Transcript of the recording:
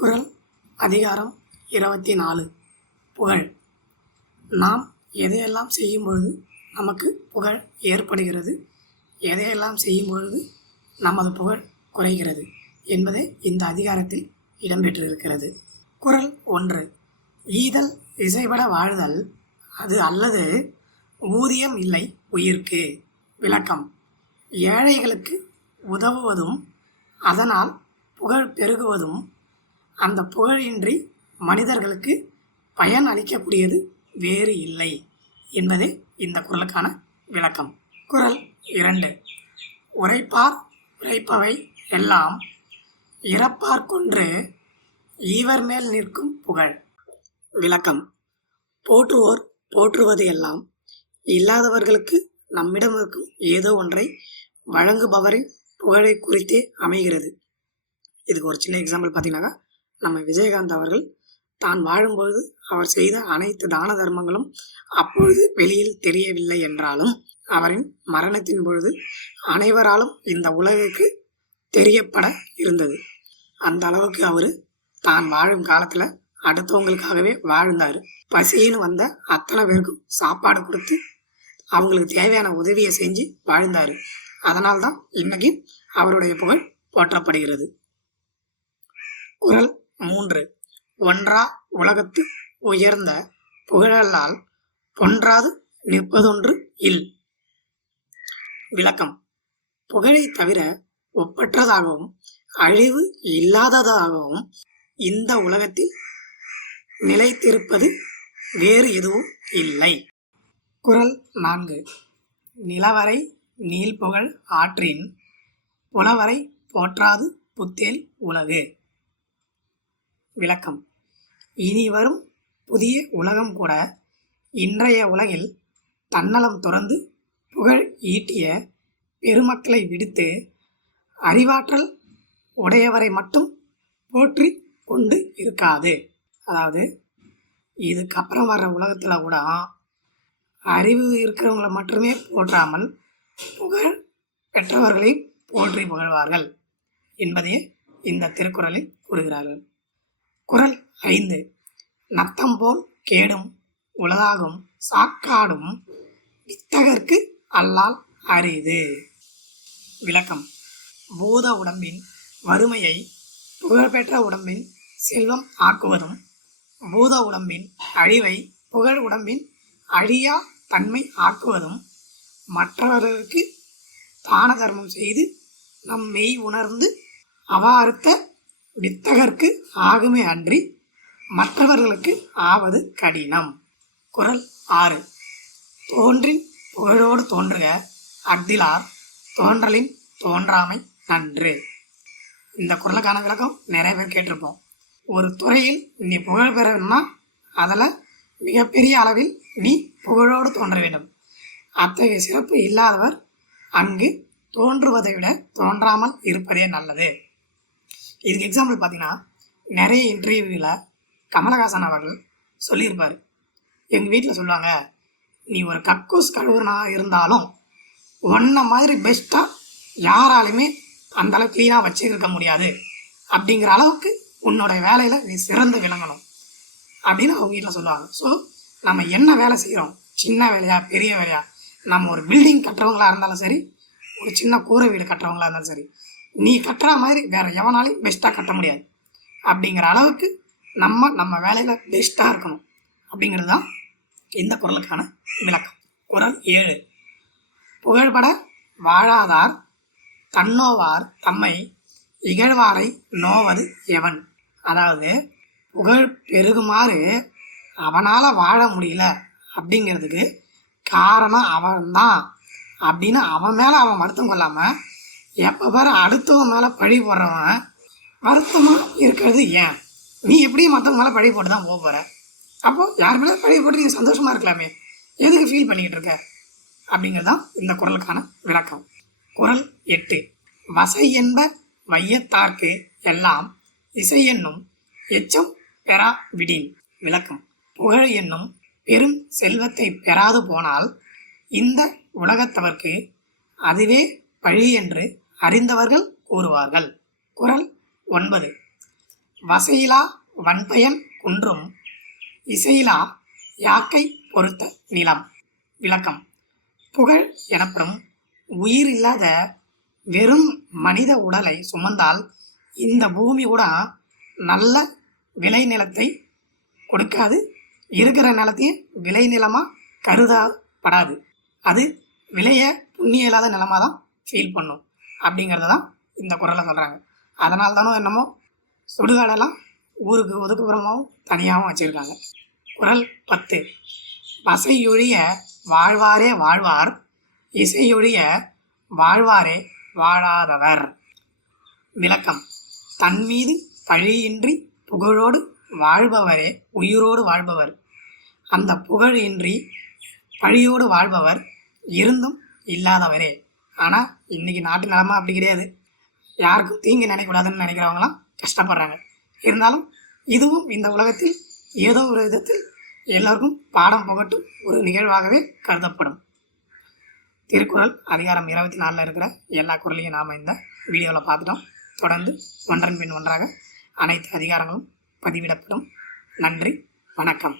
திருக்குறள் அதிகாரம் 24 புகழ். நாம் எதையெல்லாம் செய்யும் பொழுது நமக்கு புகழ் ஏற்படுகிறது, எதையெல்லாம் செய்யும் பொழுது நமது புகழ் குறைகிறது என்பதே இந்த அதிகாரத்தில் இடம்பெற்றிருக்கிறது. குறள் 1. ஈதல் இசைபட வாழ்தல் அது அல்லது ஊதியம் இல்லை உயிர்க்கு. விளக்கம். ஏழைகளுக்கு உதவுவதும் அதனால் புகழ் பெருகுவதும் அந்த புகழின்றி மனிதர்களுக்கு பயன் அளிக்கக்கூடியது வேறு இல்லை என்பதே இந்த குறளுக்கான விளக்கம். குறள் 2. உரைப்பார் உரைப்பவை எல்லாம் இறப்பார் கொன்று ஈவர் மேல் நிற்கும் புகழ். விளக்கம். போற்றுவோர் போற்றுவது எல்லாம் இல்லாதவர்களுக்கு நம்மிடம் இருக்கும் ஏதோ ஒன்றை வழங்குபவரின் புகழை குறித்தே அமைகிறது. இதுக்கு ஒரு சின்ன எக்ஸாம்பிள் பார்த்தீங்கன்னாக்கா, நம்ம விஜயகாந்த் அவர்கள் தான் வாழும்பொழுது அவர் செய்த அனைத்து தான தர்மங்களும் அப்பொழுது வெளியில் தெரியவில்லை என்றாலும் அவரின் மரணத்தின் பொழுது அனைவராலும் இந்த உலகுக்கு தெரியப்பட இருந்தது. அந்த அளவுக்கு அவர் தான் வாழும் காலத்தில் அடுத்தவங்களுக்காகவே வாழ்ந்தார். பசின்னு வந்த அத்தனை பேருக்கும் சாப்பாடு கொடுத்து அவங்களுக்கு தேவையான உதவியை செஞ்சு வாழ்ந்தார். அதனால்தான் இன்னைக்கு அவருடைய புகழ் போற்றப்படுகிறது. குறள் 3. ஒன்றா உலகத்து உயர்ந்த புகழல்லால் பொன்றாது நிற்பதொன்று இல். விளக்கம். புகழை தவிர ஒப்பற்றதாகவும் அழிவு இல்லாததாகவும் இந்த உலகத்தில் நிலைத்திருப்பது வேறு எதுவும் இல்லை. குறள் 4. நிலவரை நீள்புகழ் ஆற்றின் புலவரை போற்றாது புத்தேல் உலகு. விளக்கம். இனி வரும் புதிய உலகம் கூட இன்றைய உலகில் தன்னலம் துறந்து புகழ் ஈட்டிய பெருமக்களை விடுத்து அறிவாற்றல் உடையவரை மட்டும் போற்றி கொண்டு இருக்காது. அதாவது இதுக்கப்புறம் வர்ற உலகத்தில் கூட அறிவு இருக்கிறவங்களை மட்டுமே போற்றாமல் புகழ் பெற்றவர்களை போற்றி புகழ்வார்கள் என்பதையே இந்த திருக்குறளில் கூறுகிறார்கள். குறள் 5. நத்தம் போல் கேடும் உலகாகும் சாக்காடும் வித்தகர்க்கு அல்லால் அரிது. விளக்கம். பூத உடம்பின் வறுமையை புகழ்பெற்ற உடம்பின் செல்வம் ஆக்குவதும் பூத உடம்பின் அழிவை புகழ் உடம்பின் அழியா தன்மை ஆக்குவதும் மற்றவர்களுக்கு தான தர்மம் செய்து நம் மெய் உணர்ந்து அவாறுத்த வித்தகர்க்கு ஆகுமே அன்றி மற்றவர்களுக்கு ஆவது கடினம். குறள் 6. தோன்றின் புகழோடு தோன்றுக அஃதிலார் தோன்றலின் தோன்றாமை நன்று. இந்த குறளுக்கான விளக்கம் நிறைய பேர் கேட்டிருப்போம். ஒரு துறையில் நீ புகழ் பெறணும்னா அதில் மிகப்பெரிய அளவில் நீ புகழோடு தோன்ற வேண்டும். அத்தகைய சிறப்பு இல்லாதவர் அங்கு தோன்றுவதை விட தோன்றாமல் இருப்பதே நல்லது. இதுக்கு எக்ஸாம்பிள் பார்த்தீங்கன்னா, நிறைய இன்டர்வியூவில் கமலஹாசன் அவர்கள் சொல்லியிருப்பார். எங்கள் வீட்டில் சொல்லுவாங்க, நீ ஒரு கக்கூஸ் கழுவுனா இருந்தாலும் ஒன்றை மாதிரி பெஸ்ட்டாக யாராலுமே அந்த அளவுக்கு க்ளீனாக வச்சுருக்க முடியாது, அப்படிங்கிற அளவுக்கு உன்னோட வேலையில் நீ சிறந்து விளங்கணும் அப்படின்னு அவங்க வீட்டில் சொல்லுவாங்க. ஸோ நம்ம என்ன வேலை செய்கிறோம், சின்ன வேலையா பெரிய வேலையா, நம்ம ஒரு பில்டிங் கட்டுறவங்களா இருந்தாலும் சரி, ஒரு சின்ன கூரை வீடு கட்டுறவங்களா இருந்தாலும் சரி, நீ கட்டுற மாதிரி வேறு எவனாலையும் பெஸ்ட்டாக கட்ட முடியாது. அப்படிங்கிற அளவுக்கு நம்ம வேலையில் பெஸ்ட்டாக இருக்கணும் அப்படிங்கிறது தான் இந்த குறளுக்கான விளக்கம். குறள் 7. புகழ்பட வாழாதார் தன்னோவார் தம்மை இகழ்வாரை நோவது எவன். அதாவது புகழ் பெருகுமாறு அவனால் வாழ முடியல அப்படிங்கிறதுக்கு காரணம் அவன்தான் அப்படின்னு அவன் மேலே அவன் வருத்தம் கொள்ளாமல் எப்போ பாரு அடுத்தவன் மேலே பழி போடுறவன் வருத்தமாக இருக்கிறது ஏன்? நீ எப்படியும் மற்றவங்க மேலே பழி போட்டு தான் போகிற. அப்போது யார் மேலே பழி போட்டு நீ சந்தோஷமாக இருக்கலாமே, எதுக்கு ஃபீல் பண்ணிக்கிட்டு இருக்க அப்படிங்கிறது தான் இந்த குறளுக்கான விளக்கம். குறள் 8. வசை என்ப வையத்தார்க்கு எல்லாம் இசை என்னும் எச்சம் பெறா விடின். விளக்கம். புகழ் என்னும் பெரும் செல்வத்தை பெறாது போனால் இந்த உலகத்தவர்க்கு அதுவே பழி என்று அறிந்தவர்கள் கூறுவார்கள். குறள் 9. வசையிலா வன்பயன் குன்றும் இசையிலா யாக்கை பொறுத்த நிலம். விளக்கம். புகழ் எனப்படும் உயிர் இல்லாத வெறும் மனித உடலை சுமந்தால் இந்த பூமி கூட நல்ல விளை நிலத்தை கொடுக்காது, இருக்கிற நிலத்தையும் விளை நிலமாக கருதப்படாது. அது விளைய புண்ணிய இல்லாத நிலமாக தான் ஃபீல் பண்ணும் அப்படிங்கிறத தான் இந்த குறளை சொல்கிறாங்க. அதனால தானோ என்னமோ சுடுகாடெல்லாம் ஊருக்கு ஒதுக்குப்புறமாகவும் தனியாகவும் வச்சுருக்காங்க. குறள் 10. வசையொழிய வாழ்வாரே வாழ்வார், இசையொழிய வாழ்வாரே வாழாதவர். விளக்கம். தன்மீது பழியின்றி புகழோடு வாழ்பவரே உயிரோடு வாழ்பவர். அந்த புகழ் இன்றி பழியோடு வாழ்பவர் இருந்தும் இல்லாதவரே. ஆனால் இன்னைக்கு நாட்டு நிலமா அப்படி கிடையாது. யாருக்கும் தீங்கு நினைக்கக்கூடாதுன்னு நினைக்கிறவங்களாம் கஷ்டப்படுறாங்க. இருந்தாலும் இதுவும் இந்த உலகத்தில் ஏதோ ஒரு விதத்தில் எல்லோருக்கும் பாடம் புகட்டும் ஒரு நிகழ்வாகவே கருதப்படும். திருக்குறள் அதிகாரம் 24 இருக்கிற எல்லா குறளையும் நாம் இந்த வீடியோவில் பார்த்துட்டோம். தொடர்ந்து ஒன்றன் பின் ஒன்றாக அனைத்து அதிகாரங்களும் பதிவிடப்படும். நன்றி, வணக்கம்.